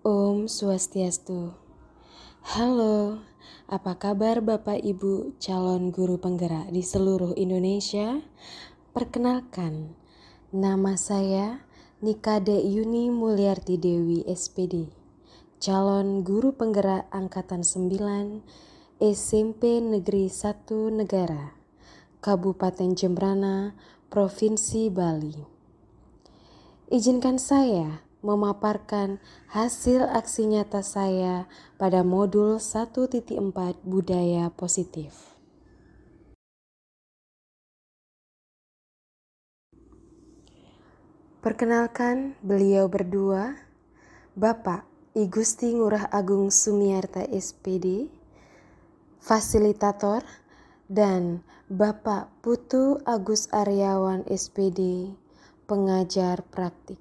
Om Swastiastu. Halo, apa kabar Bapak Ibu calon guru penggerak di seluruh Indonesia? Perkenalkan, nama saya Nikade Yuni Mulyarti Dewi SPD, calon guru penggerak Angkatan 9 SMP Negeri 1 Negara, Kabupaten Jembrana, Provinsi Bali. Izinkan saya memaparkan hasil aksi nyata saya pada modul 1.4 Budaya Positif. Perkenalkan beliau berdua, Bapak I Gusti Ngurah Agung Sumiarta SPD, Fasilitator, dan Bapak Putu Agus Aryawan SPD, Pengajar Praktik.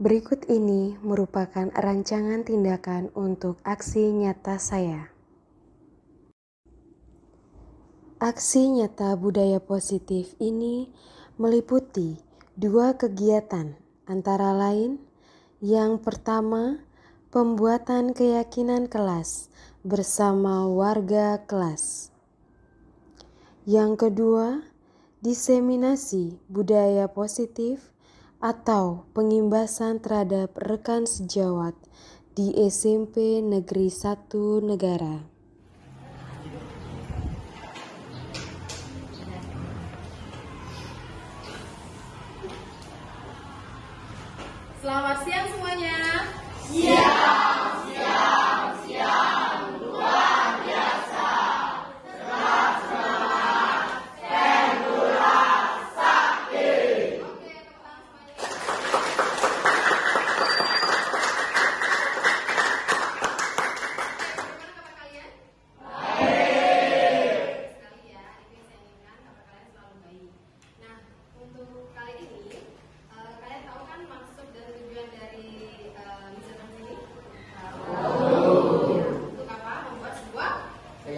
Berikut ini merupakan rancangan tindakan untuk aksi nyata saya. Aksi nyata budaya positif ini meliputi 2 kegiatan, antara lain yang pertama, pembuatan keyakinan kelas bersama warga kelas. Yang kedua, diseminasi budaya positif atau pengimbasan terhadap rekan sejawat di SMP Negeri 1 Negara. Selamat siang semuanya.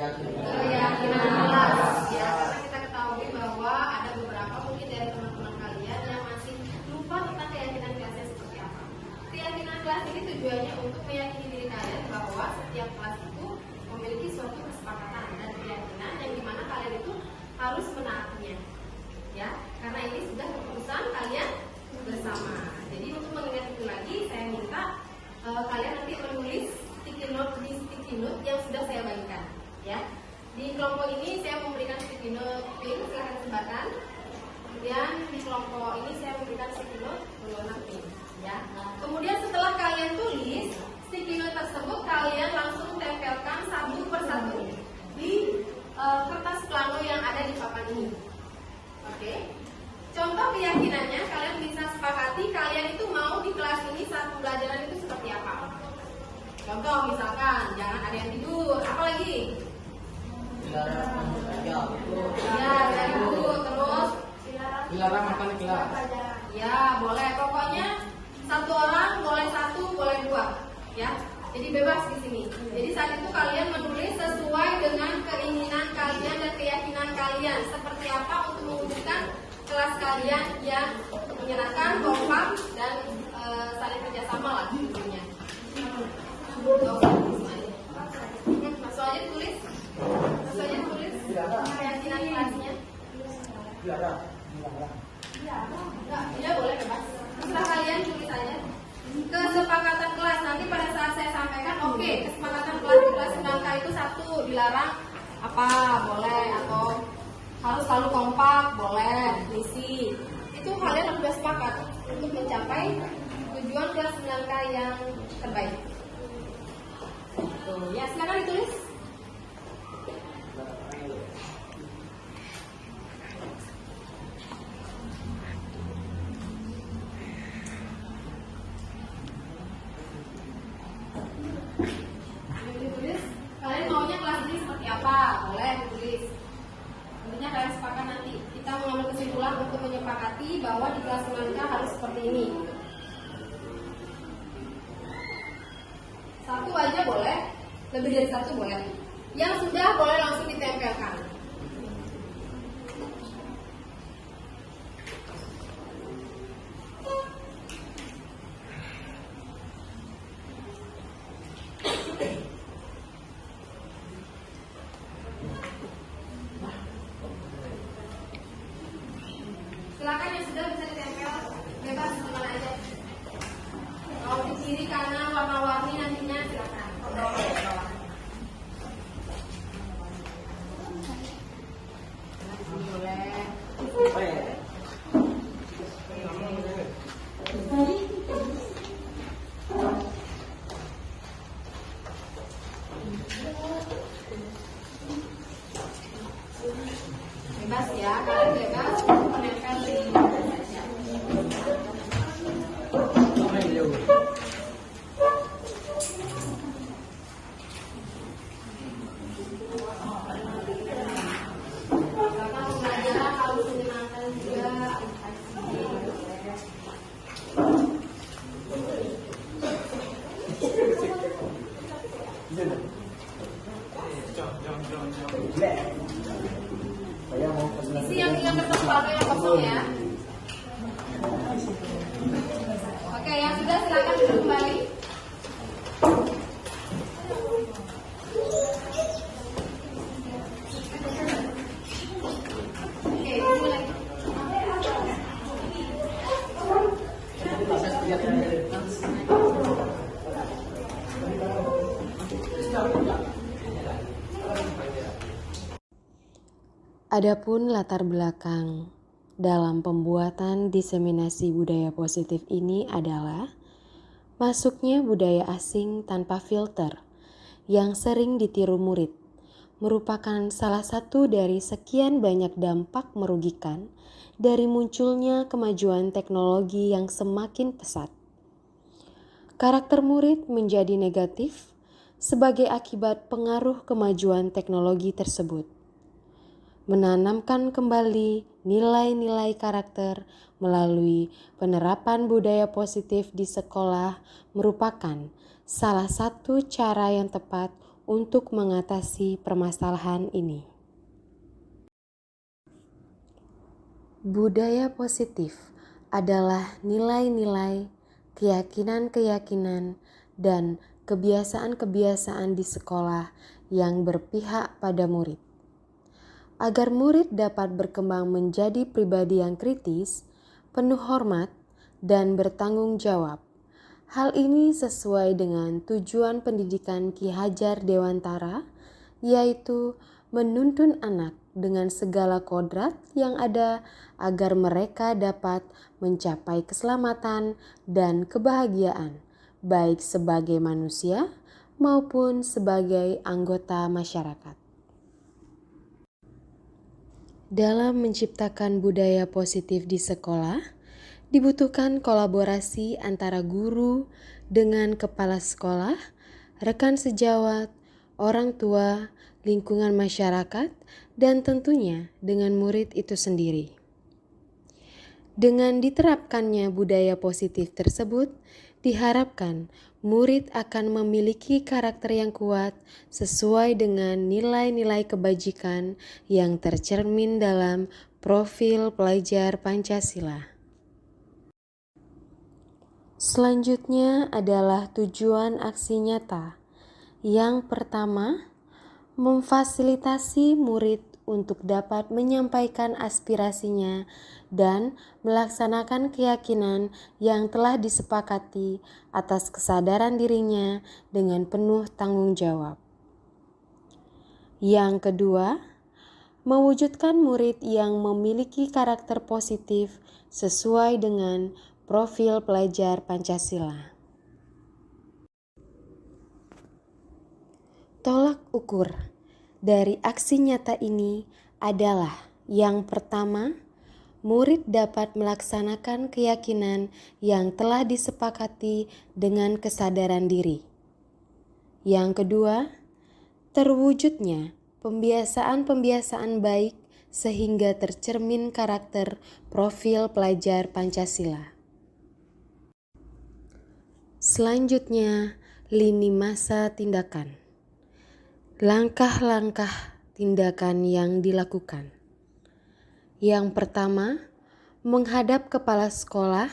Keyakinan kelas ya, karena kita ketahui bahwa ada beberapa mungkin dari teman-teman kalian yang masih lupa tentang keyakinan kelasnya seperti apa. Keyakinan kelas ini tujuannya untuk meyakini diri kalian bahwa setiap kelas itu memiliki suatu kesepakatan dan keyakinan yang dimana kalian itu harus menaatinya ya, karena ini sudah keputusan kalian bersama. Jadi untuk mengingat itu lagi, saya minta kalian nanti menulis sticky note di sticky note yang sudah saya bagikan ya. Di kelompok ini saya memberikan sticky note pink, silahkan sebarkan. Kemudian di kelompok ini saya memberikan sticky note berwarna pink ya. Kemudian setelah kalian tulis sticky note tersebut, kalian langsung tempelkan satu persatu di kertas plano yang ada di papan ini. Oke. Contoh keyakinannya, kalian bisa sepakati kalian itu mau di kelas ini saat pembelajaran itu seperti apa. Contoh misalkan jangan ada yang tidur, apa lagi? Ya, tidur, terus dilarang makan di kelas. ya boleh, pokoknya satu orang boleh 1, boleh 2 ya. Jadi bebas di sini. Jadi saat itu kalian menulis sesuai dengan keinginan kalian dan keyakinan kalian seperti apa untuk mewujudkan kelas kalian yang menyenangkan, kompak dan saling kerjasama lah tentunya. Masuk aja tulis keyakinan kelasnya. Ya boleh bebas. Terserah kalian tulis aja. Kesepakatan kelas nanti pada saat saya sampaikan, oke, kesepakatan kelas di kelas 9K itu 1 dilarang apa boleh, atau harus selalu kompak boleh, misi itu kalian harus sudah sepakat untuk mencapai tujuan kelas 9K yang terbaik. Tuh, ya silakan ditulis. Kalian maunya kelas ini seperti apa? Boleh ditulis. Tentunya kalian sepakat nanti. Kita mengambil kesimpulan untuk menyepakati bahwa di kelas 9K harus seperti ini. 1 aja boleh, lebih dari 1 boleh. Yang sudah boleh langsung ditempelkan. Adapun latar belakang dalam pembuatan diseminasi budaya positif ini adalah masuknya budaya asing tanpa filter yang sering ditiru murid, merupakan salah satu dari sekian banyak dampak merugikan dari munculnya kemajuan teknologi yang semakin pesat. Karakter murid menjadi negatif sebagai akibat pengaruh kemajuan teknologi tersebut. Menanamkan kembali nilai-nilai karakter melalui penerapan budaya positif di sekolah merupakan salah satu cara yang tepat untuk mengatasi permasalahan ini. Budaya positif adalah nilai-nilai, keyakinan-keyakinan, dan kebiasaan-kebiasaan di sekolah yang berpihak pada murid. Agar murid dapat berkembang menjadi pribadi yang kritis, penuh hormat, dan bertanggung jawab. Hal ini sesuai dengan tujuan pendidikan Ki Hajar Dewantara, yaitu menuntun anak dengan segala kodrat yang ada agar mereka dapat mencapai keselamatan dan kebahagiaan, baik sebagai manusia maupun sebagai anggota masyarakat. Dalam menciptakan budaya positif di sekolah, dibutuhkan kolaborasi antara guru dengan kepala sekolah, rekan sejawat, orang tua, lingkungan masyarakat, dan tentunya dengan murid itu sendiri. Dengan diterapkannya budaya positif tersebut, diharapkan murid akan memiliki karakter yang kuat sesuai dengan nilai-nilai kebajikan yang tercermin dalam profil pelajar Pancasila. Selanjutnya adalah tujuan aksi nyata. Yang pertama, memfasilitasi murid untuk dapat menyampaikan aspirasinya dan melaksanakan keyakinan yang telah disepakati atas kesadaran dirinya dengan penuh tanggung jawab. Yang kedua, mewujudkan murid yang memiliki karakter positif sesuai dengan profil pelajar Pancasila. Tolak ukur dari aksi nyata ini adalah yang pertama, murid dapat melaksanakan keyakinan yang telah disepakati dengan kesadaran diri. Yang kedua, terwujudnya pembiasaan-pembiasaan baik sehingga tercermin karakter profil pelajar Pancasila. Selanjutnya, lini masa tindakan. Langkah-langkah tindakan yang dilakukan. Yang pertama, menghadap kepala sekolah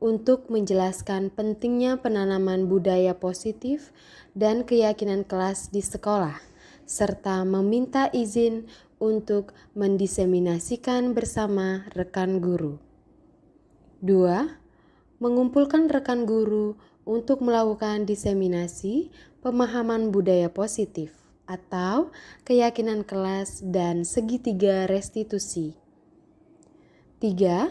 untuk menjelaskan pentingnya penanaman budaya positif dan keyakinan kelas di sekolah, serta meminta izin untuk mendiseminasikan bersama rekan guru. 2. Mengumpulkan rekan guru untuk melakukan diseminasi pemahaman budaya positif atau keyakinan kelas dan segitiga restitusi. 3.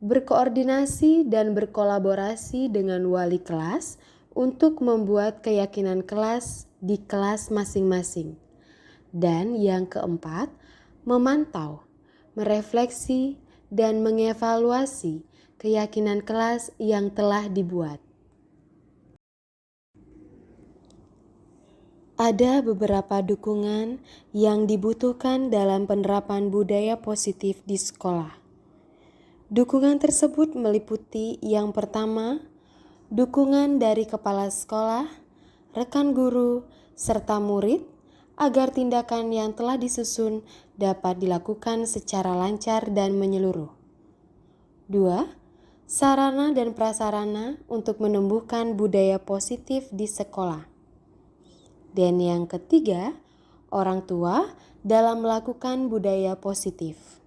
Berkoordinasi dan berkolaborasi dengan wali kelas untuk membuat keyakinan kelas di kelas masing-masing. Dan yang keempat, memantau, merefleksi, dan mengevaluasi keyakinan kelas yang telah dibuat. Ada beberapa dukungan yang dibutuhkan dalam penerapan budaya positif di sekolah. Dukungan tersebut meliputi yang pertama, dukungan dari kepala sekolah, rekan guru, serta murid agar tindakan yang telah disusun dapat dilakukan secara lancar dan menyeluruh. 2. Sarana dan prasarana untuk menumbuhkan budaya positif di sekolah. Dan yang ketiga, orang tua dalam melakukan budaya positif.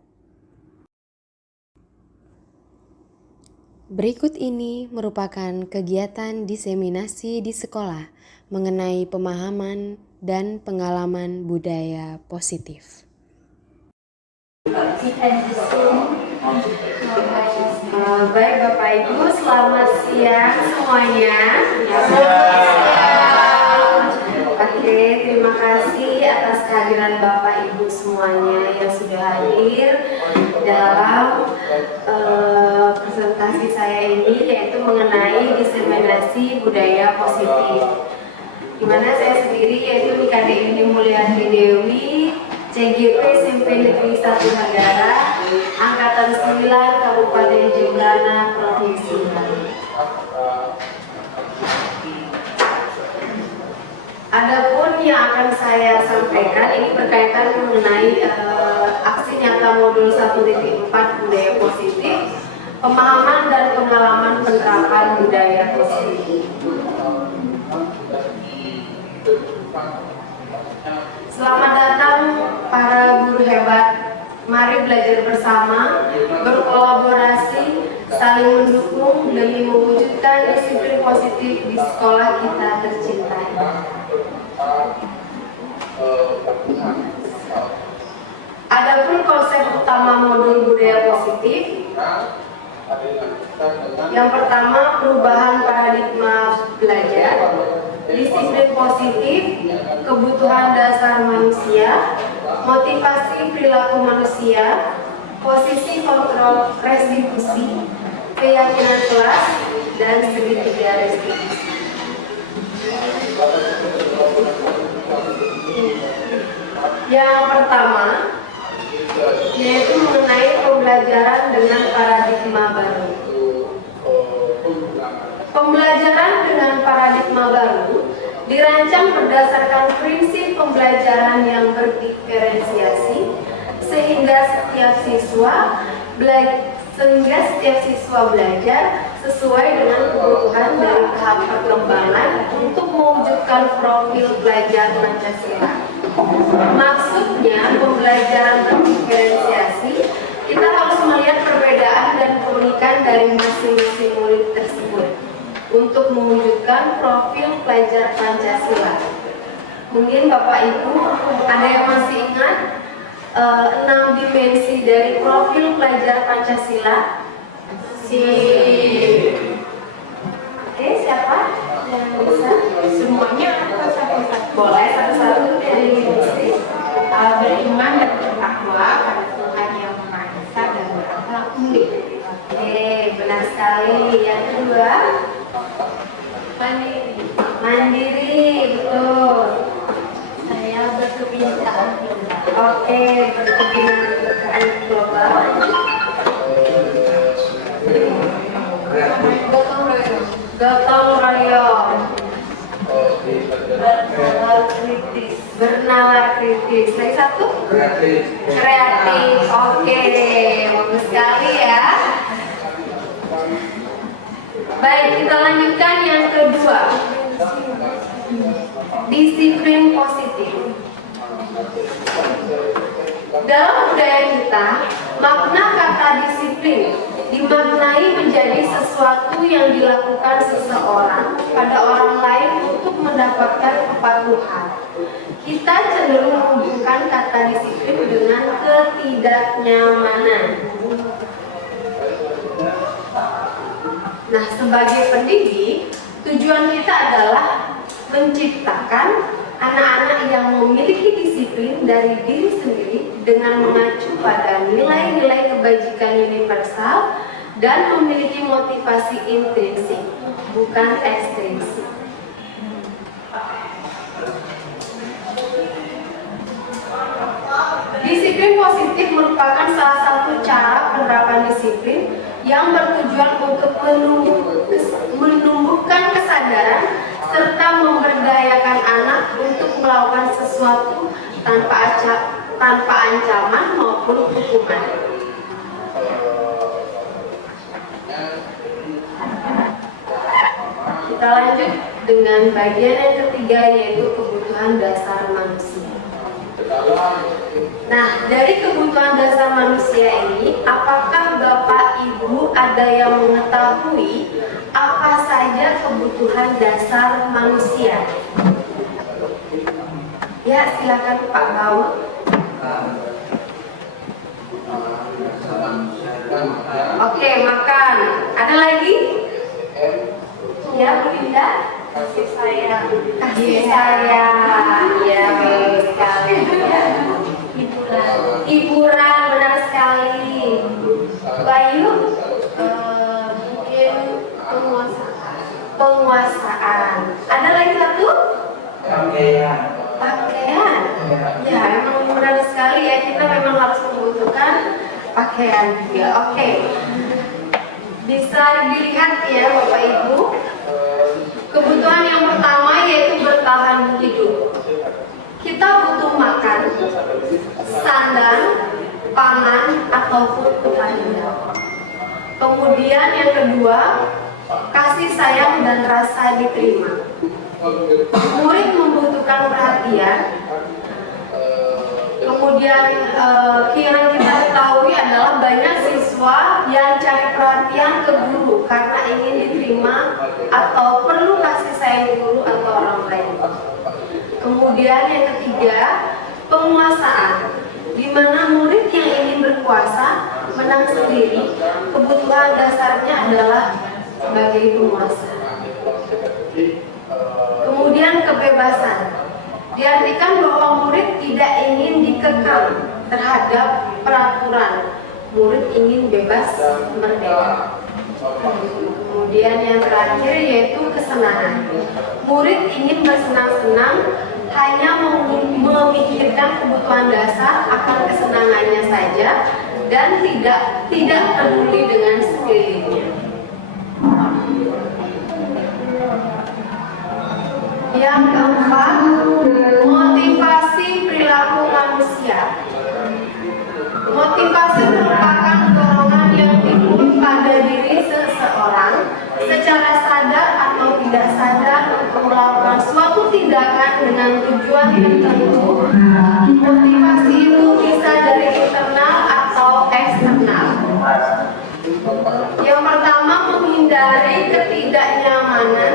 Berikut ini merupakan kegiatan diseminasi di sekolah mengenai pemahaman dan pengalaman budaya positif. Baik Bapak Ibu, selamat siang semuanya. Oke, terima kasih atas kehadiran Bapak Ibu semuanya yang sudah hadir dalam presentasi saya ini, yaitu mengenai diseminasi budaya positif. Di mana saya sendiri yaitu Nika Dewi Mulyani Dewi, CGP SMP Negeri 1 Negara, Angkatan 9 Kabupaten Jembrana, Provinsi Bali. Adapun yang akan saya sampaikan ini berkaitan mengenai aksi nyata modul 1.4 budaya positif, pemahaman dan pengalaman penerapan budaya positif. Selamat datang para guru hebat. Mari belajar bersama, berkolaborasi, saling mendukung demi mewujudkan disiplin positif di sekolah kita tercinta. Adapun konsep utama modul budaya positif, yang pertama perubahan paradigma belajar, disiplin positif, kebutuhan dasar manusia, motivasi perilaku manusia, posisi kontrol restitusi, keyakinan kelas, dan segitiga restitusi. Yang pertama yaitu mengenai pembelajaran dengan paradigma baru. Pembelajaran dengan paradigma baru dirancang berdasarkan prinsip pembelajaran yang berdiferensiasi sehingga setiap siswa belajar sesuai dengan kebutuhan dari tahap perkembangan untuk mewujudkan profil pelajar Pancasila. Maksudnya pembelajaran berdiferensiasi, kita harus melihat perbedaan dan keunikan dari masing-masing murid tersebut untuk mewujudkan profil pelajar Pancasila. Mungkin Bapak Ibu ada yang masih ingat 6 dimensi dari profil pelajar Pancasila? Oke, siapa yang bisa? Semuanya atau satu-satu? Boleh satu-satu dari dimensi. Beriman dan bertakwa pada Tuhan yang Maha Esa dan berakhlak mulia. Oke, benar sekali. Yang kedua, mandiri, betul. Saya berkebinekaan global. Oke, berkebinekaan global. Gotong royong. Bernalar kritis. Lagi satu? Kreatif. Oke, bagus sekali ya. Baik, kita lanjutkan yang kedua. Disiplin positif. Dalam budaya kita, makna kata disiplin dimaknai menjadi sesuatu yang dilakukan seseorang pada orang lain untuk mendapatkan kepatuhan. Kita cenderung menghubungkan kata disiplin dengan ketidaknyamanan. Nah, sebagai pendidik, tujuan kita adalah menciptakan anak-anak yang memiliki disiplin dari diri sendiri dengan mengacu pada nilai-nilai kebajikan universal dan memiliki motivasi intrinsik, bukan ekstrinsik. Disiplin positif merupakan salah satu cara penerapan disiplin yang bertujuan untuk menumbuhkan kesadaran serta memberdayakan anak untuk melakukan sesuatu tanpa ancaman maupun hukuman. Kita lanjut dengan bagian yang ketiga, yaitu kebutuhan dasar manusia. Nah, dari kebutuhan dasar manusia ini, apakah Bapak Ibu ada yang mengetahui apa saja kebutuhan dasar manusia? Ya, silakan Pak Baul. Oke, makan. Ada lagi? Ya, Bu Linda. Kasih sayang. Kasih sayang. Ya, bagus sekali. Ya. Hiburan, benar sekali. Bayu, mungkin penguasaan. Penguasaan. Ada lagi satu? Pakaian. Pakaian. Ya, memang benar sekali ya, kita memang harus membutuhkan pakaian juga. Oke. Bisa dilihat ya Bapak Ibu. Kebutuhan yang pertama yaitu bertahan hidup. Kita butuh makan, sandang, pangan, ataupun pakaian. Kemudian yang kedua, kasih sayang dan rasa diterima. Murid membutuhkan perhatian. Kemudian yang kita ketahui adalah banyak siswa yang cari perhatian ke guru karena ingin diterima atau perlu kasih sayang guru atau orang lain. Kemudian yang ketiga, penguasaan, di mana murid yang ingin berkuasa menang sendiri, kebutuhan dasarnya adalah sebagai penguasa. Kemudian kebebasan, diartikan bahwa murid tidak ingin dikekang terhadap peraturan, murid ingin bebas merdeka. Kemudian yang terakhir yaitu kesenangan, murid ingin bersenang-senang, hanya memikirkan kebutuhan dasar akan kesenangannya saja dan tidak peduli dengan sekelilingnya. Yang keempat, motivasi perilaku manusia. Motivasi merupakan dorongan yang timbul pada diri seseorang secara sadar atau tidak sadar untuk melakukan suatu tindakan dengan tujuan tertentu. Motivasi itu bisa dari internal atau eksternal. Yang pertama, menghindari ketidaknyamanan.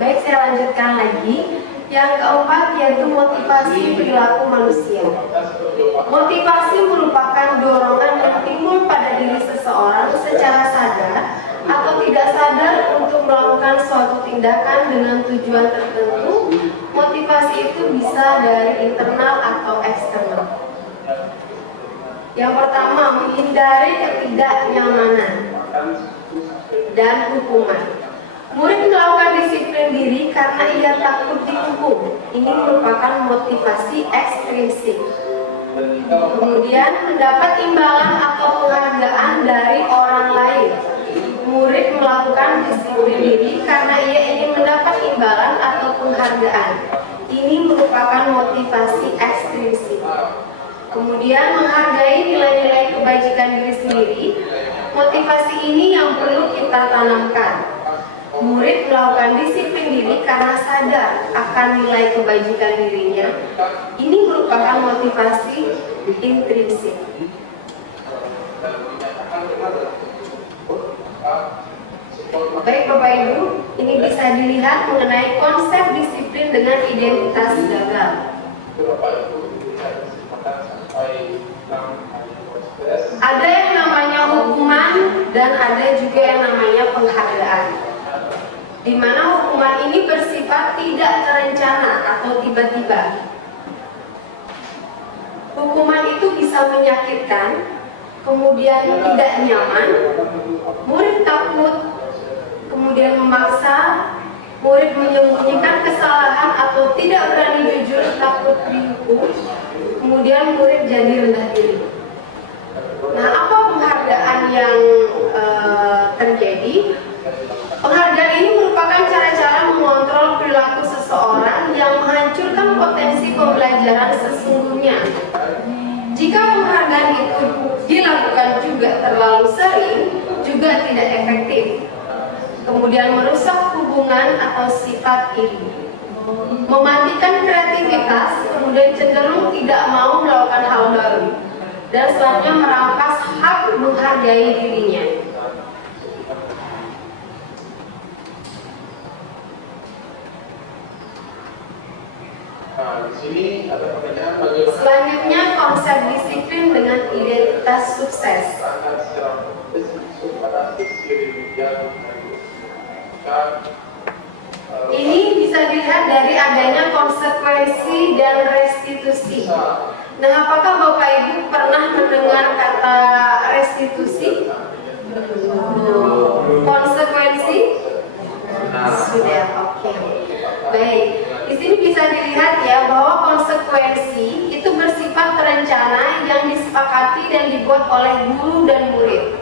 Baik, saya lanjutkan lagi. Yang keempat yaitu motivasi perilaku manusia. Motivasi merupakan dorongan yang timbul pada diri seseorang secara sadar atau tidak sadar untuk melakukan suatu tindakan dengan tujuan tertentu. Motivasi itu bisa dari internal atau eksternal. Yang pertama, menghindari ketidaknyamanan dan hukuman. Murid melakukan disiplin diri karena ia takut dihukum. Ini merupakan motivasi ekstrinsik. Kemudian, mendapat imbalan atau penghargaan dari orang lain. Murid melakukan disiplin diri karena ia ingin mendapat imbalan atau penghargaan. Ini merupakan motivasi ekstrinsik. Kemudian, menghargai nilai-nilai kebajikan diri sendiri. Motivasi ini yang perlu kita tanamkan. Murid melakukan disiplin diri karena sadar akan nilai kebajikan dirinya. Ini merupakan motivasi intrinsik. Baik Bapak Ibu, ini bisa dilihat mengenai konsep disiplin dengan identitas gagal. Ada yang namanya hukuman dan ada juga yang namanya penghargaan. Di mana hukuman ini bersifat tidak terencana atau tiba-tiba. Hukuman itu bisa menyakitkan, kemudian tidak nyaman, murid takut, kemudian memaksa, murid menyembunyikan kesalahan atau tidak berani jujur takut dihukum, kemudian murid jadi rendah diri. Nah, apa penghargaan yang terjadi? Penghargaan ini merupakan cara-cara mengontrol perilaku seseorang yang menghancurkan potensi pembelajaran sesungguhnya. Jika penghargaan itu dilakukan juga terlalu sering, juga tidak efektif. Kemudian merusak hubungan atau sifat iri, mematikan kreativitas, kemudian cenderung tidak mau melakukan hal baru, dan selanjutnya merampas hak menghargai dirinya. Di sini ada pertanyaan bagaimana Selanjutnya konsep disiplin dengan identitas sukses. Ini bisa dilihat dari adanya konsekuensi dan restitusi. Nah, apakah Bapak Ibu pernah mendengar kata restitusi? Konsekuensi? Sudah, oke. Baik. Di sini bisa dilihat ya bahwa konsekuensi itu bersifat terencana yang disepakati dan dibuat oleh guru dan murid.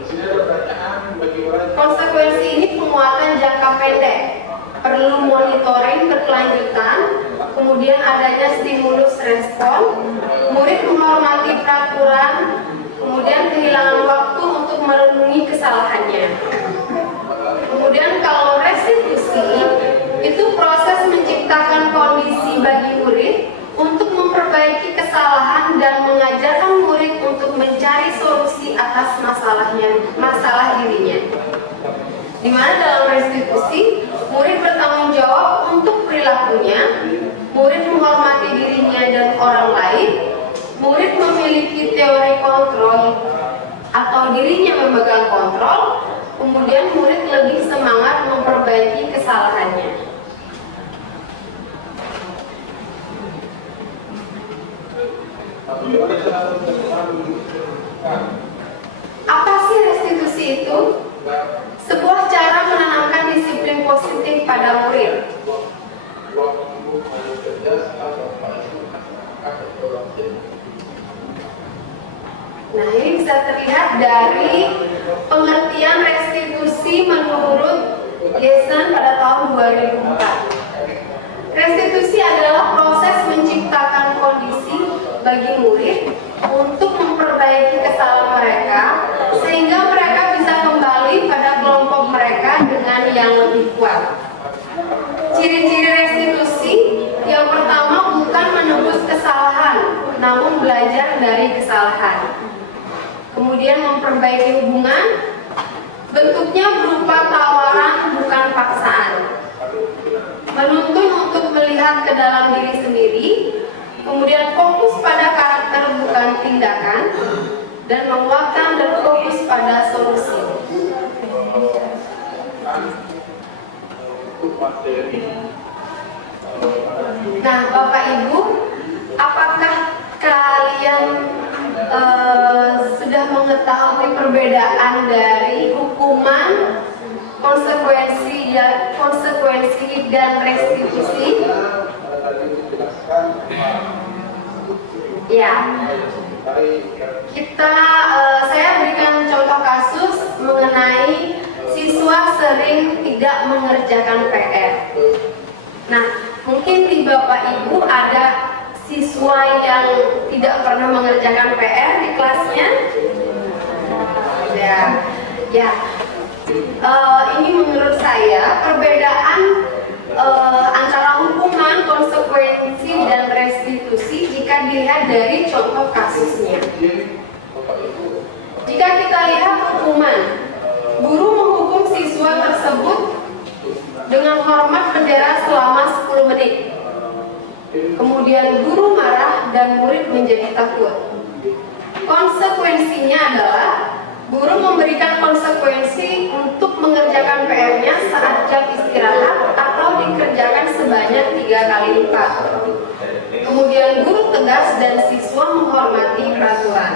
Konsekuensi ini penguatan jangka pendek, perlu monitoring berkelanjutan, kemudian adanya stimulus respon, murid menghormati peraturan, kemudian kehilangan waktu untuk merenungi kesalahannya. Kemudian kalau restitusi itu proses menciptakan kondisi bagi murid untuk memperbaiki kesalahan dan mengajarkan murid untuk mencari solusi atas masalah dirinya. Di mana dalam restitusi, murid bertanggung jawab untuk perilakunya, murid menghormati dirinya dan orang lain, murid memiliki teori kontrol atau dirinya memegang kontrol, kemudian murid lebih semangat memperbaiki kesalahannya. Apa sih restitusi itu? Sebuah cara menanamkan disiplin positif pada murid. Nah, ini bisa terlihat dari pengertian restitusi menurut Gessen pada tahun 2004. Restitusi adalah proses menciptakan kondisi bagi murid untuk memperbaiki kesalahan mereka sehingga mereka bisa kembali pada kelompok mereka dengan yang lebih kuat. Ciri-ciri restitusi yang pertama bukan menebus kesalahan, namun belajar dari kesalahan. Kemudian memperbaiki hubungan, bentuknya berupa tawaran bukan paksaan. Menuntun untuk melihat ke dalam diri sendiri, kemudian fokus pada karakter bukan tindakan, dan menguatkan dan fokus pada solusi. Nah, Bapak Ibu, apakah kalian sudah mengetahui perbedaan dari hukuman, konsekuensi dan restitusi? Ya, saya berikan contoh kasus mengenai siswa sering tidak mengerjakan PR. Nah, mungkin di Bapak Ibu ada siswa yang tidak pernah mengerjakan PR di kelasnya. Ya. Ini menurut saya perbedaan antara hukuman, konsekuensi, dan restitusi jika dilihat dari contoh kasusnya. Jika kita lihat hukuman, guru menghukum siswa tersebut dengan hormat bendera selama 10 menit. Kemudian guru marah dan murid menjadi takut. Konsekuensinya adalah guru memberikan konsekuensi untuk mengerjakan PR-nya saat jam istirahat atau dikerjakan sebanyak 3 kali lipat. Kemudian guru tegas dan siswa menghormati peraturan.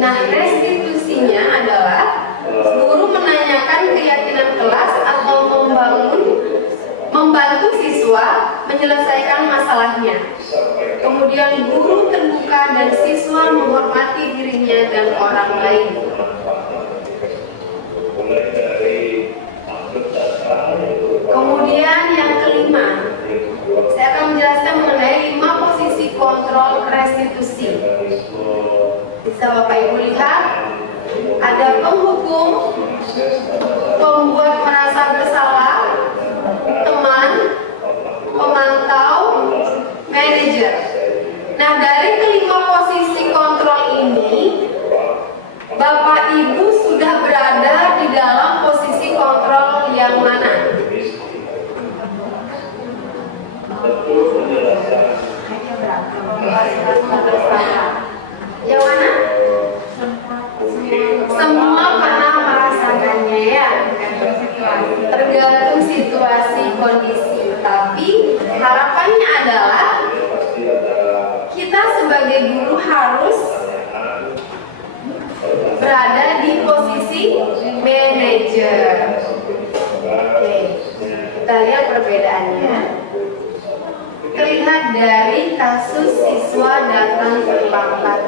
Nah, restitusinya adalah guru menanyakan keyakinan kelas atau membantu siswa menyelesaikan masalahnya. Kemudian guru terbuka dan siswa menghormati dirinya dan orang lain. Kemudian yang kelima, saya akan menjelaskan mengenai 5 posisi kontrol restitusi. Bisa Bapak Ibu lihat, ada penghukum, pembuat merasa bersalah, teman, pemantau, manajer. Nah, dari kelima posisi kontrol ini, Bapak Ibu sudah berada di dalam posisi kontrol yang mana? Yang mana? Semua pernah merasakannya ya. Tergantung situasi kondisi. Tapi harapannya adalah kita sebagai guru harus berada di posisi manajer. Oke, kita lihat perbedaannya. Terlihat dari kasus siswa datang terlambat.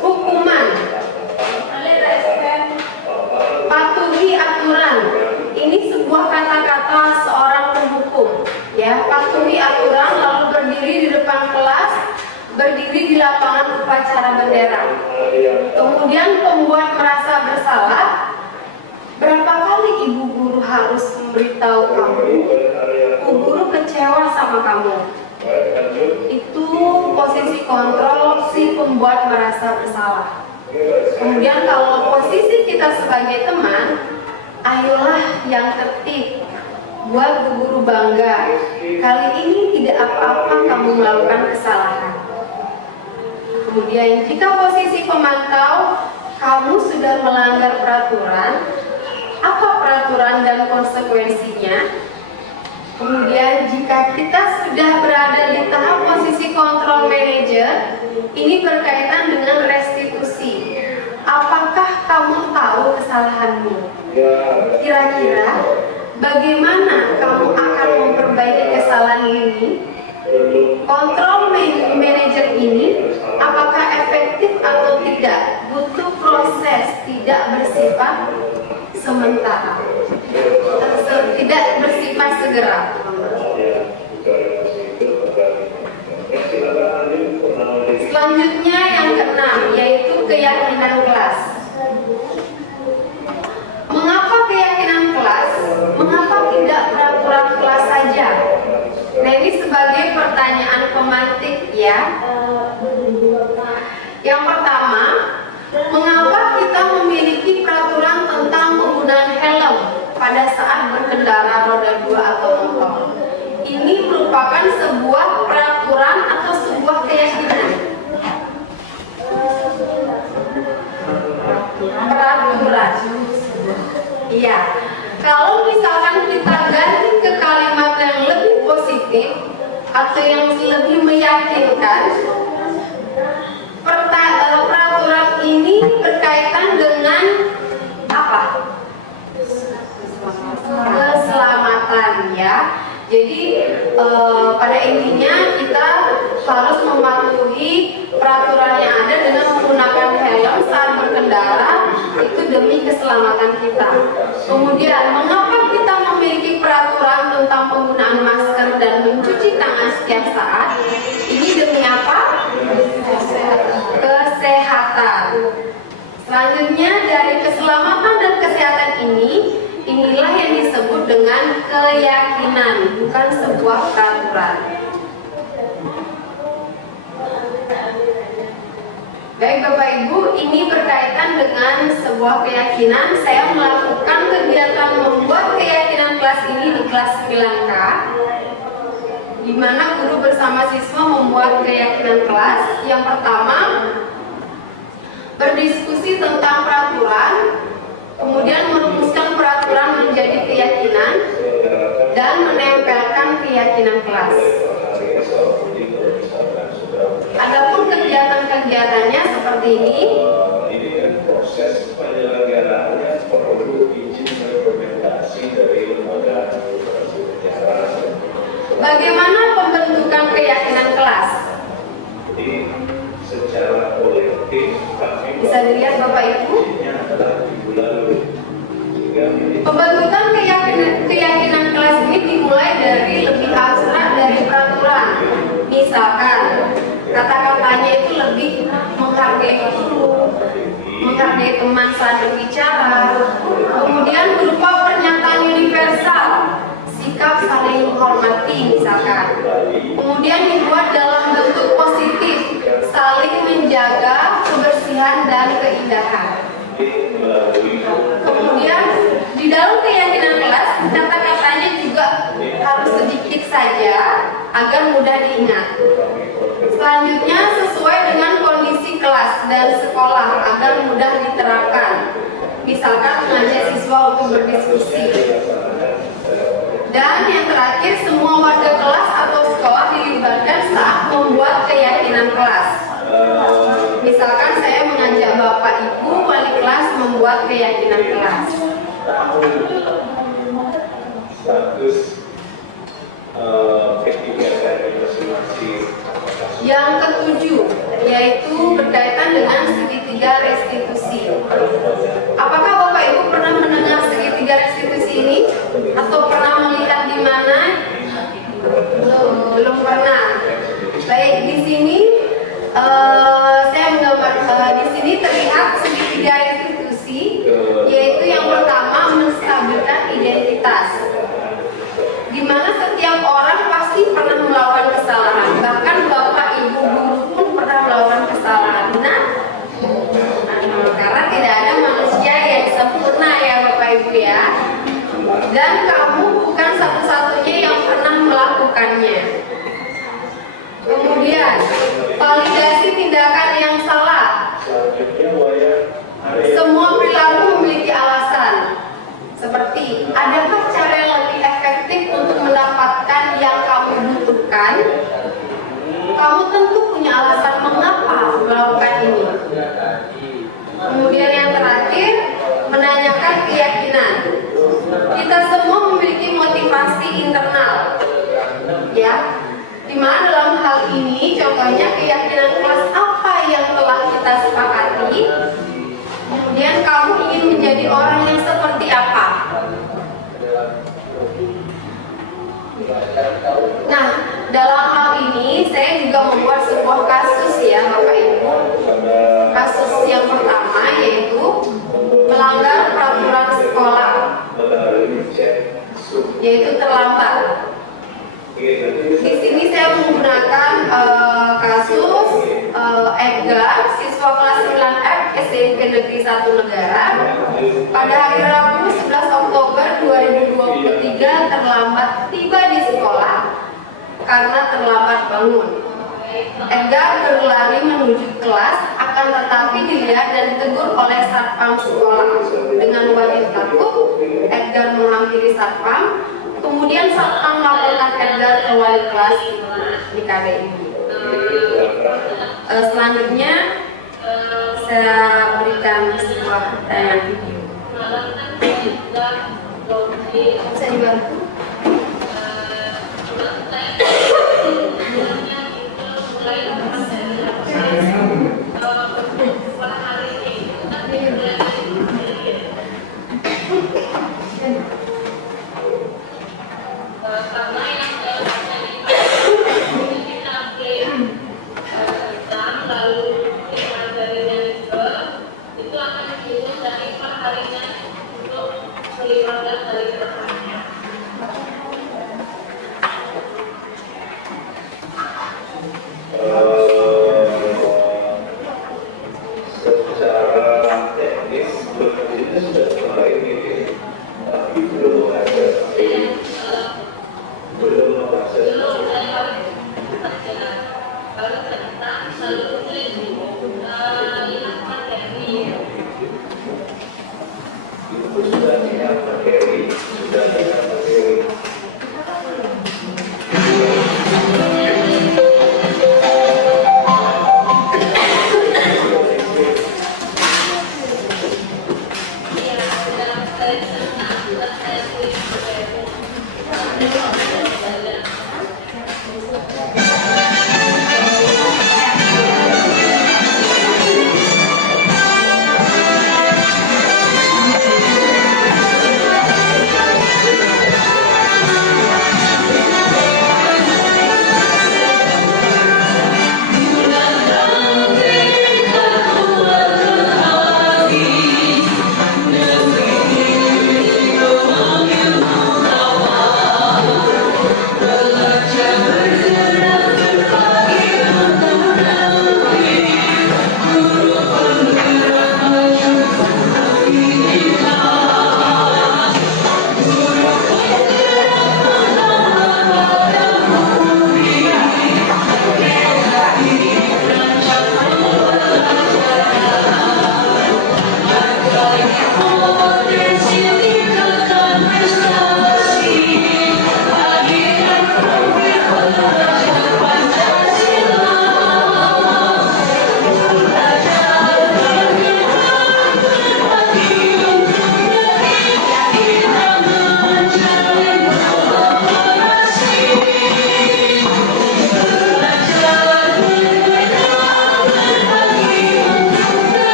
Hukuman, patuhi aturan. Ini sebuah kata-kata seorang penghukum. Ya, patuhi aturan, lalu berdiri di depan kelas, berdiri di lapangan upacara bendera. Kemudian pembuat merasa bersalah. Berapa kali ibu guru harus memberitahu kamu? Ibu guru kecewa sama kamu. Itu posisi kontrol si pembuat merasa bersalah. Kemudian kalau posisi kita sebagai teman, ayolah yang tertib, buat bu guru bangga. Kali ini tidak apa-apa kamu melakukan kesalahan. Kemudian jika posisi pemantau, kamu sudah melanggar peraturan. Apa peraturan dan konsekuensinya? Kemudian jika kita sudah berada di tahap posisi kontrol manajer, ini berkaitan dengan restitusi. Apakah kamu tahu kesalahanmu? Kira-kira bagaimana kamu akan memperbaiki kesalahan ini? Kontrol manajer ini apakah efektif atau tidak? Butuh proses, tidak bersifat sementara, tidak bersifat segera. Selanjutnya yang keenam, yaitu keyakinan kelas. Mengapa keyakinan kelas? Mengapa tidak peraturan kelas saja? Nah, ini sebagai pertanyaan pemantik ya. Yang pertama, mengapa kita memiliki peraturan tentang penggunaan helm pada saat berkendara roda 2 atau motor? Ini merupakan sebuah peraturan atau sebuah keyakinan. Peraturan. Iya. Kalau misalkan kita ganti ke kalimat yang lebih positif atau yang lebih meyakinkan, peraturan ini berkaitan dengan apa? Keselamatan ya. Jadi pada intinya kita harus mematuhi peraturan yang ada dengan menggunakan helm saat berkendara, itu demi keselamatan kita. Kemudian mengapa kita memiliki peraturan tentang penggunaan masker dan mencuci tangan setiap saat? Ini demi apa? Kesehatan. Selanjutnya dari keselamatan dan kesehatan inilah yang disebut dengan keyakinan, bukan sebuah peraturan. Baik Bapak Ibu, ini berkaitan dengan sebuah keyakinan. Saya melakukan kegiatan membuat keyakinan kelas ini di kelas 9K. di mana guru bersama siswa membuat keyakinan kelas. Yang pertama, berdiskusi tentang peraturan, kemudian merumuskan peraturan menjadi keyakinan, dan menempelkan keyakinan kelas. Adapun kegiatan-kegiatannya seperti ini. Ini kan proses penyelenggaraannya perlu izin rekomendasi dari lembaga administrasi negara. Bagaimana pembentukan keyakinan kelas? Jadi secara kolektif kami Bisa dilihat Bapak Ibu. adalah di bulan Pembentukan keyakinan kelas ini dimulai dari lebih abstrak dari peraturan. Misalkan kata-katanya itu lebih menghargai guru, menghargai teman saat berbicara, kemudian berupa pernyataan universal, sikap saling menghormati misalkan. Kemudian dibuat dalam bentuk positif, saling menjaga kebersihan dan keindahan. Kemudian di dalam keyakinan kelas kata-katanya juga harus sedikit saja agar mudah diingat. Selanjutnya sesuai dengan kondisi kelas dan sekolah agar mudah diterapkan. Misalkan mengajak siswa untuk berdiskusi. Dan yang terakhir, semua warga kelas atau sekolah dilibatkan saat membuat keyakinan kelas. Misalkan saya mengajak Bapak Ibu wali kelas membuat keyakinan kelas. status P3 dari masing-masing. Yang ketujuh, yaitu berkaitan dengan segitiga restitusi. Apakah Bapak Ibu pernah mendengar segitiga restitusi ini? Atau pernah melihat di mana? Belum pernah. Baik, di sini saya menggambar di sini terlihat segitiga restitusi, yaitu yang pertama menstabilkan identitas, di mana setiap orang pasti pernah melakukan kesalahan, bahkan bapak ibu guru pun pernah melakukan kesalahan. Nah, karena tidak ada manusia yang sempurna ya bapak ibu ya, dan kamu bukan satu-satunya yang pernah melakukannya. Kemudian validasi tindakan yang salah. Semua perilaku memiliki alasan. Seperti, adakah cara yang lebih efektif untuk mendapatkan yang kamu butuhkan? Kamu tentu punya alasan mengapa melakukan ini. Kemudian yang terakhir, menanyakan keyakinan. Kita semua memiliki motivasi internal, ya. Di mana dalam hal ini, contohnya keyakinan kelas apa yang telah kita sepakati. Kemudian kamu ingin menjadi orang yang seperti apa? Nah, dalam hal ini saya juga membuat sebuah kasus ya Bapak Ibu. Kasus yang pertama yaitu melanggar peraturan sekolah, yaitu terlambat. Di sini saya menggunakan kasus Edgar, siswa kelas 9F SMP Negeri 1 Negara. Pada hari Rabu 11 Oktober 2023 terlambat tiba di sekolah karena terlambat bangun. Edgar berlari menuju kelas, akan tetapi dilihat dan ditegur oleh satpam sekolah. Dengan wajah takut, Edgar menghampiri satpam. Kemudian satpam melaporkan Edgar ke wali kelas di KDI. Selanjutnya saya berikan sebuah tayangan video. Bisa dibantu? Secara teknis berbeda sudah mulai ini, tapi belum ada belum proses sudah dengan materi, sudah dengan materi.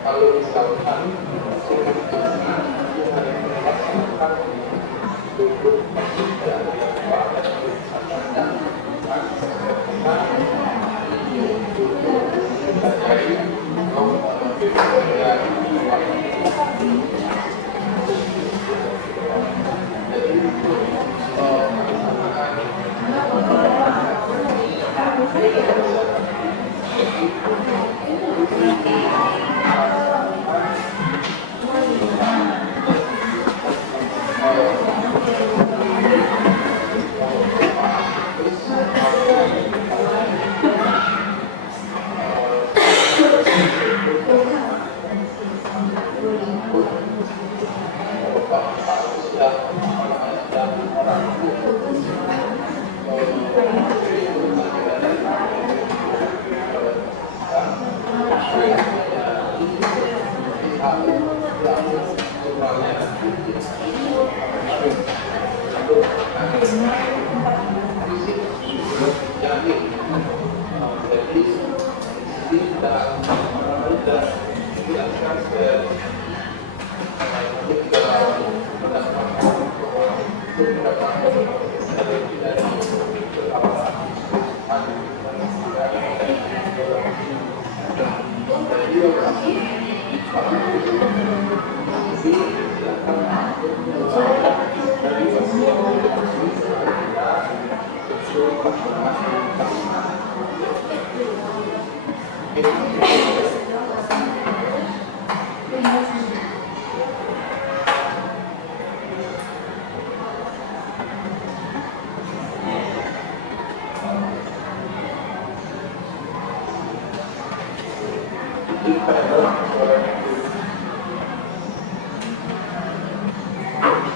Kalau misalkan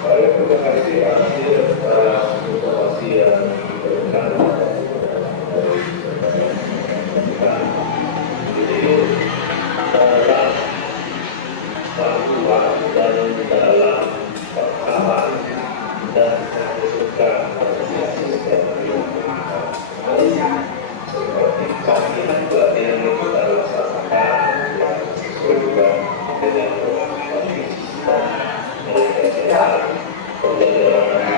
Saya terima kasih atas informasi yang diberikan dari jadi dalam bantuan dan dalam perkawan dan menentukan seperti kajian pelatihan yang kita laksanakan sesuai juga dengan pembelajaran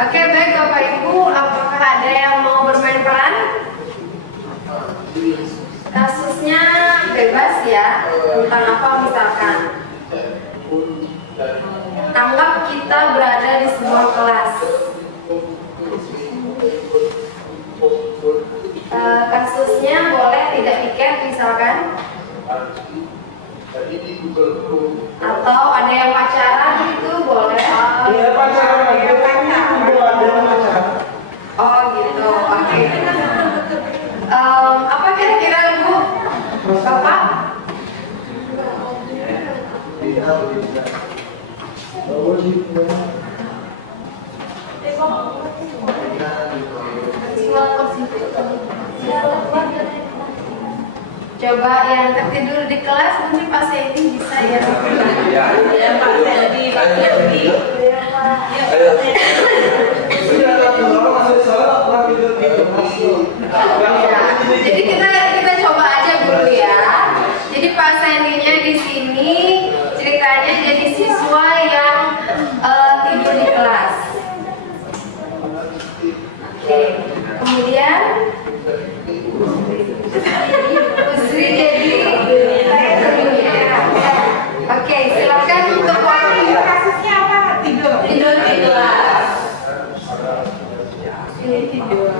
Oke, baik Bapak Ibu, apakah ada yang mau bermain peran? Kasusnya bebas ya, tentang apa misalkan. Anggap kita berada di sebuah kelas. Kasusnya boleh tidak piket misalkan. Atau ada yang pacaran gitu boleh. Iya pacaran, Oh gitu, oke. Apa kira-kira Bu? Bapak? Coba yang tertidur di kelas mungkin Pak Sandy bisa ya. Ya Pak Sandy, Pak Sandy. Jadi kita coba aja dulu ya. Jadi Pak Sandy-nya di sini ceritanya jadi siswa yang tidur di kelas. Oke. Kemudian Pusri jadi saya temennya. Oke, silakan untuk Kasusnya apa? Tidur. tidur di kelas. Ini tidur.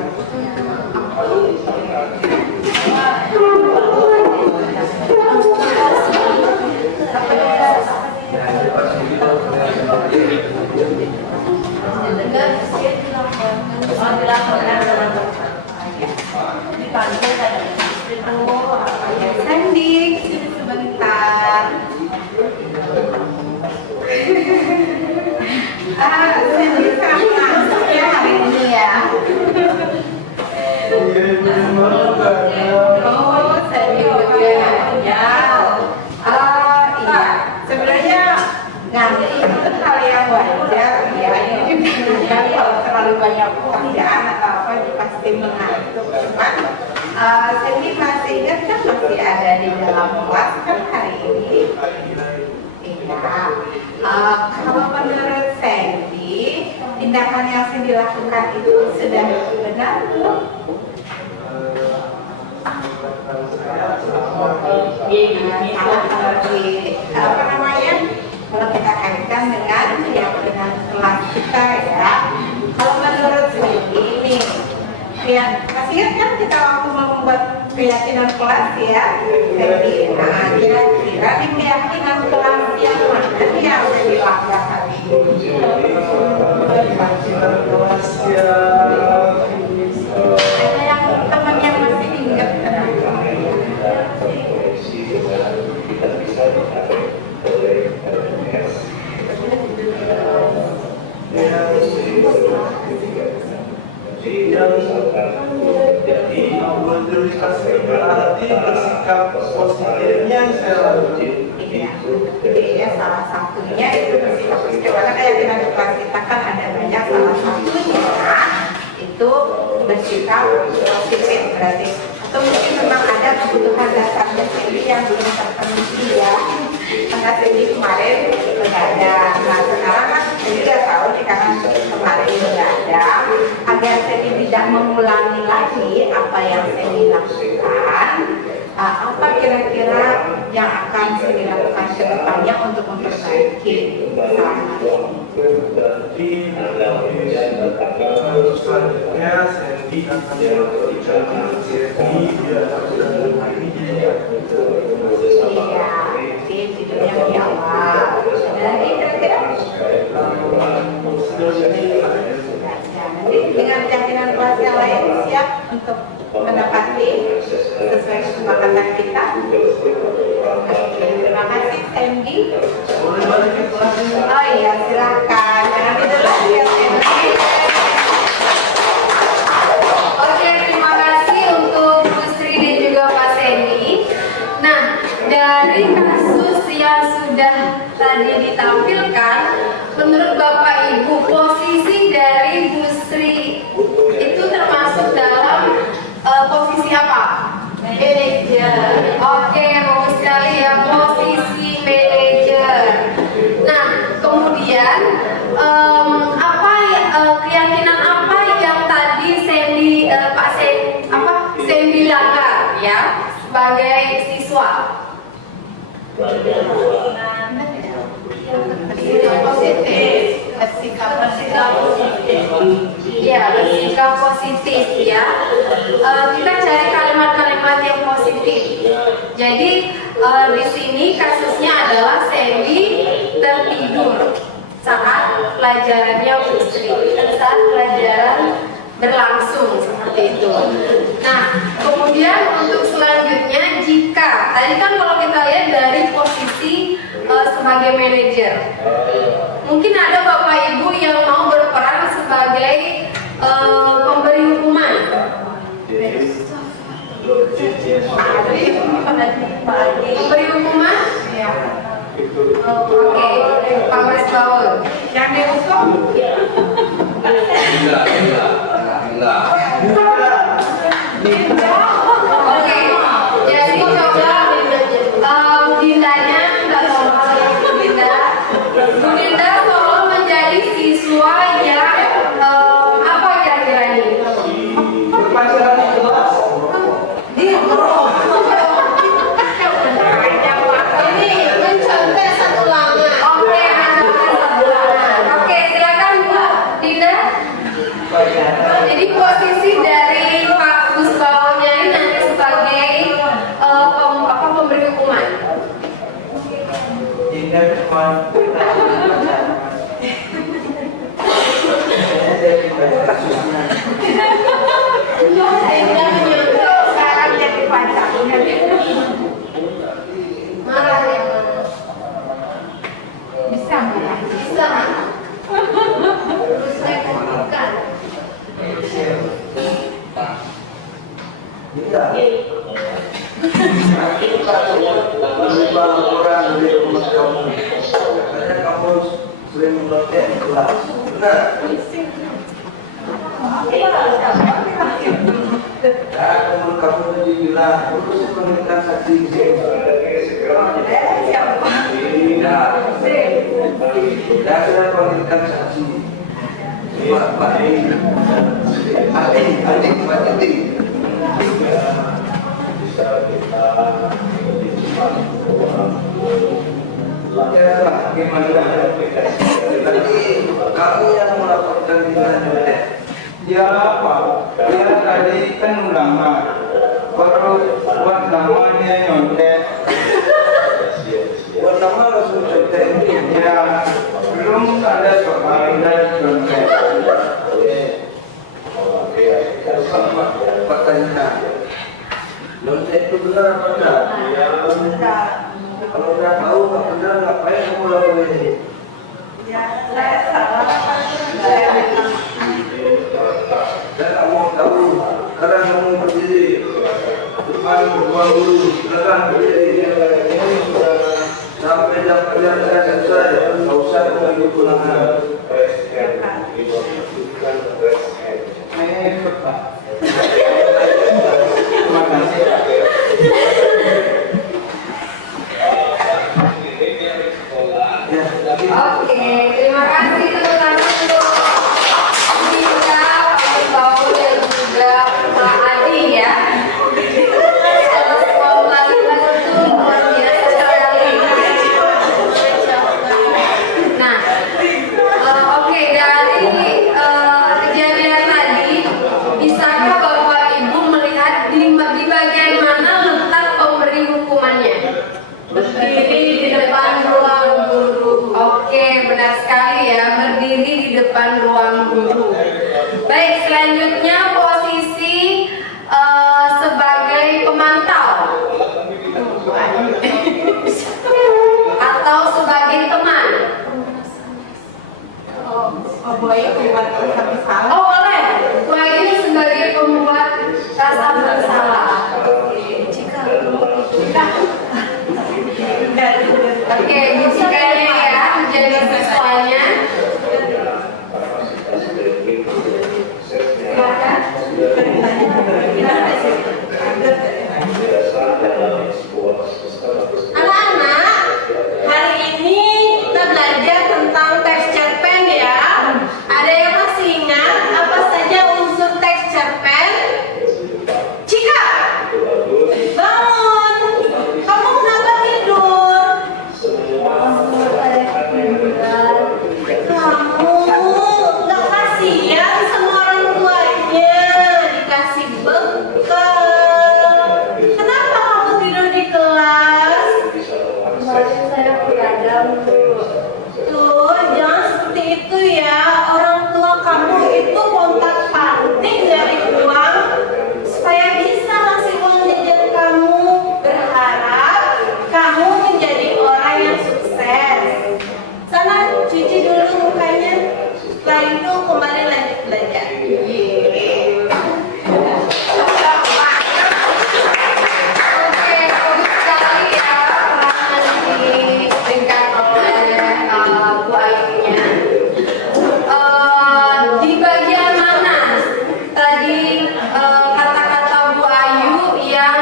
Sandy, sebentar. Sandy kamu masuknya hari ini ya. Oh, Sandy juga. Ya. Iya. Sebenarnya ngantuk itu hal yang wajar ya. Dan kalau terlalu banyak pekerjaan atau apa itu pasti mengantuk. Cuman Sandy masih ingat kan masih ada di dalam kelas kan hari ini. Iya. Kalau menurut Sandy, tindakan yang Sandy lakukan itu sudah benar belum? Salah kalau apa namanya? Kalau kita kaitkan dengan keyakinan kelas kita ya. Kalau menurut Sandy ini, ya masih ingat kan kita waktu membuat keyakinan kelas ya, Sandy. Nah, kira-kira di keyakinan kelas yang mana yang Sandy lakukan hari ini? Ada yang teman yang masih ingat? Berarti bersikap positifnya saya lakukan. Iya, salah satunya itu bersikap positif. Karena keyakinan kelas kita kan ada banyak, salah satunya itu bersikap positif. Berarti Atau mungkin memang ada kebutuhan dasarnya sendiri yang belum terpenuhi ya. Karena sendiri kemarin nggak ada, nah sekarang kan sendiri udah tahu nih karena kemarin nggak ada, agar sendiri tidak mengulangi lagi apa yang sendiri lakukan. Apa kira-kira yang akan sendiri lakukan ke depannya untuk memperbaiki selanjutnya Sandy akan memberikan Sandy dia sudah Iya, jadi videonya di awal. Ada lagi kira-kira? Nanti dengan keyakinan kelas yang lain siap untuk menepati sesuai kesepakatan kita. Terima kasih Sandy. Oh iya, silakan. Jangan tidur lagi ya Sandy. Oke, terima kasih untuk Bu Sri dan juga Pak Sandy. Nah, dari kasus yang sudah tadi ditampilkan, menurut Bapak Ibu, posisi dari Bu Sri itu termasuk dalam posisi apa? Manajer. Oke, bagus sekali ya, posisi manajer. Nah, kemudian keyakinan apa yang tadi Sandy langgar ya sebagai siswa? Bersikap positif. Ya, bersikap positif ya. Kita cari kalimat-kalimat yang positif. Jadi di sini kasusnya adalah Sandy tertidur saat pelajarannya Bu Sri, saat pelajaran berlangsung seperti itu. Nah, kemudian untuk selanjutnya, jika tadi kan kalau kita lihat dari posisi sebagai manajer, mungkin ada Bapak Ibu yang mau berperan sebagai pemberi hukuman. Pemberi hukuman? Oke, Pak Baul. Yang dihukum? Oke, jadi coba Bu Dindanya minta tolong Bu Dinda. Bu Dinda tolong menjadi siswa yang apa kira-kira ini? Ini mencontek satu langan. Oke, mencontek satu langan. Oke, silakan Bu Dinda. Jadi posisi dari Pak Gus Bawonya ini nanti sebagai pemberi hukuman. Indah teman. Sehingga menyangkut Sekarang jadi pacar. marah ya. Bisa marah. Bisa marah. Terus saya kumpulkan. Berubah orang dari rumah kamu. Katanya kamu sering meloteng di kelas. Benar? Kamu tadi bilang, terus menginginkan saksi. Tidak sudah menginginkan saksi. Pak Adi. Ya, gimana? Tadi kamu yang melaporkan kita. Ya apa? Dia tadi kan ulangan, baru buat namanya nyontek. Buat nama langsung contek. Ya belum ada soal dan nyontek. Pak tanya, nyontek itu benar apa enggak? Kalau udah tahu nggak benar, ngapain kamu lakuin? Saya salah. Dan kamu tahu, sekarang kamu berdiri depan ruang guru, silakan berdiri. Ini sudah sampai jam pelajaran selesai, nggak usah kamu ikut ulangan. Terima kasih. Oke, terima kasih teman-teman untuk Dinda, Pak Baul dan juga Pak Adi ya. Popularitas itu luar biasa sekali. Nah, oke, dari kejadian tadi, bisakah Bapak Ibu melihat di bagian mana letak pemberi hukumannya? Berdiri di depan ruang guru. Oke, benar sekali ya, berdiri di depan ruang guru. Baik, selanjutnya posisi sebagai pemantau atau sebagai teman. Oh, boleh. Bu Ayu sebagai pembuat rasa bersalah. Oke, bisikannya ya menjadi siswanya. Anak-anak, hari ini kita belajar tentang teks cerpen ya. Ada yang masih ingat apa saja unsur teks cerpen? Cika, bangun. Kamu kenapa tidur? Kamu nggak kasihan sama orang tuanya dikasih bekal. Kenapa kamu tidur di kelas? Kemarin saya begadang, Bu. Tuh, jangan seperti itu ya. Orang tua kamu itu kontak-panting dari uang supaya bisa ngasih uang jajan kamu. Berharap kamu menjadi orang yang sukses. Sana cuci dulu mukanya. Setelah itu kembali lanjut belajar. Oke, bagus sekali ya peranan diberikan oleh Bu Ayunya. Di bagian mana tadi kata-kata Bu Ayu yang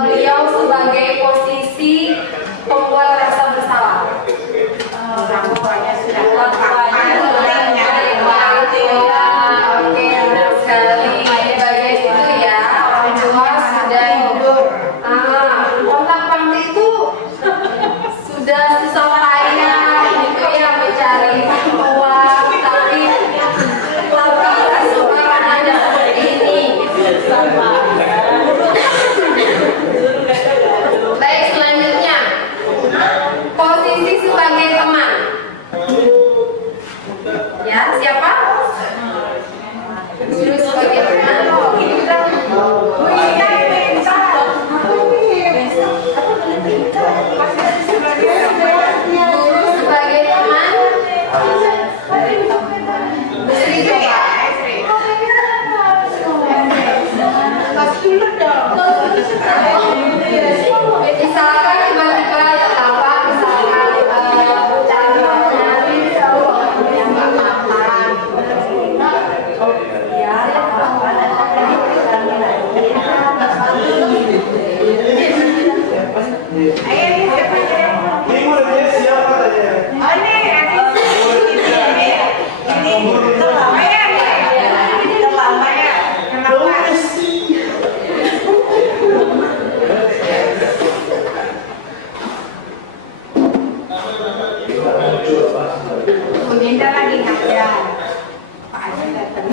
beliau sebagai posisi pembuat rasa bersalah? Orang tuanya sudah Oke, benar sekali. Di bagian itu ya, orang tua sudah hidup. Kontak-pantik itu sudah susah payah gitu ya mencari uang, tapi sekarang ada seperti ini. Baik, selanjutnya posisi sebagai teman. Ya, siapa? Guru sebagai teman. Guru sebagai teman. Sri coba. Misalkan tiba-tiba ketawa, misalkan Ini muridnya siapa tanya? Bunda lagi ngajar. Pak Aji datang.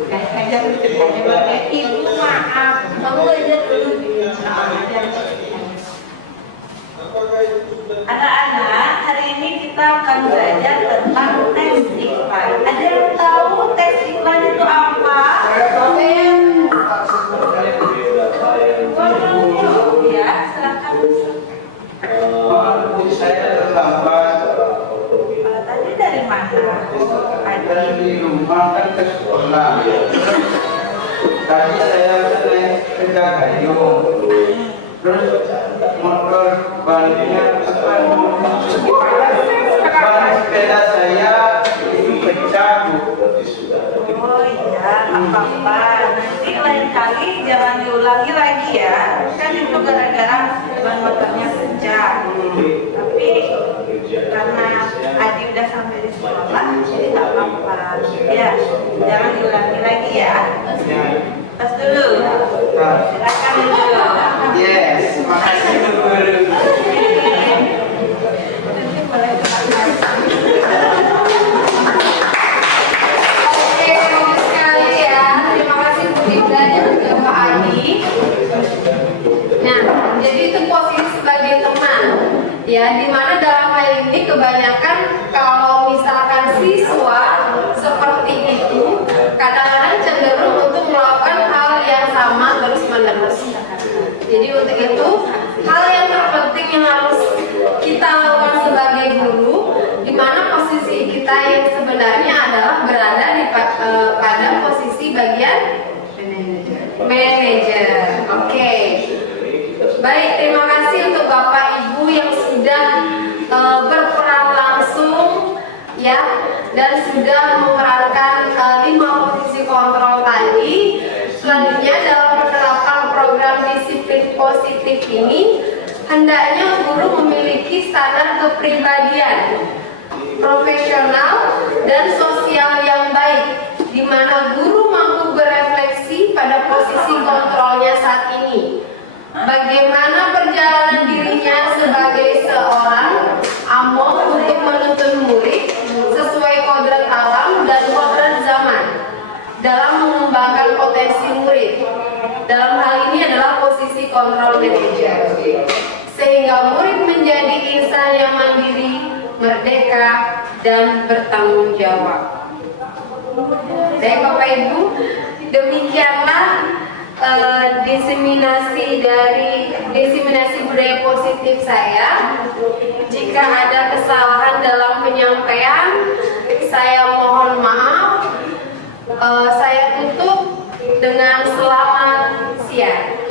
Ngajar ceritanya Ibu maaf. Kamu ngajar dulu. Anak-anak, hari ini kita akan belajar tentang teks iklan. Ada yang tahu teks iklan itu apa? Ya, silakan. Saya terlambat. Tadi dari mana? Dari rumah kan ke sekolah. Tadi saya naik sepeda gayung. Terus motor bannya ban sepeda saya itu pecah, Bu. Oh iya, apa-apa. Nanti lain kali jangan diulangi. diulangi lagi ya. Kan itu gara-gara ban motornya pecah. Tapi karena Adi udah sampai di sekolah, jadi tak apa-apa. Ya, jangan diulangi lagi ya. Tas dulu. Silakan dulu. Yes, makasih Bu Guru. Oke, bagus sekali ya. Terima kasih Bu Dinda dan juga Pak Adi. Nah, jadi itu posisi sebagai teman. Ya, dimana dalam hal ini kebanyakan kalau misalkan siswa seperti itu kadang-kadang cenderung untuk melakukan hal yang sama terus-menerus. Jadi untuk itu hal yang terpenting yang harus kita lakukan sebagai guru, di mana posisi kita yang sebenarnya adalah berada pada posisi bagian manajer. Oke. Baik, terima kasih untuk Bapak Ibu yang sudah berperan langsung ya dan sudah memerankan 5 posisi kontrol tadi. Selanjutnya dalam penerapan program disiplin positif ini hendaknya guru memiliki standar kepribadian profesional dan sosial yang baik, di mana guru mampu berefleksi pada posisi kontrolnya saat ini. Bagaimana perjalanan dirinya sebagai seorang among untuk menuntun murid sesuai kodrat alam dan kodrat zaman dalam mengembangkan potensi murid. Dalam hal ini adalah posisi kontrol manajer, sehingga murid menjadi insan yang mandiri, merdeka, dan bertanggung jawab. Baik Bapak Ibu, demikianlah diseminasi budaya positif saya. Jika ada kesalahan dalam penyampaian, saya mohon maaf. Saya tutup dengan selamat siang.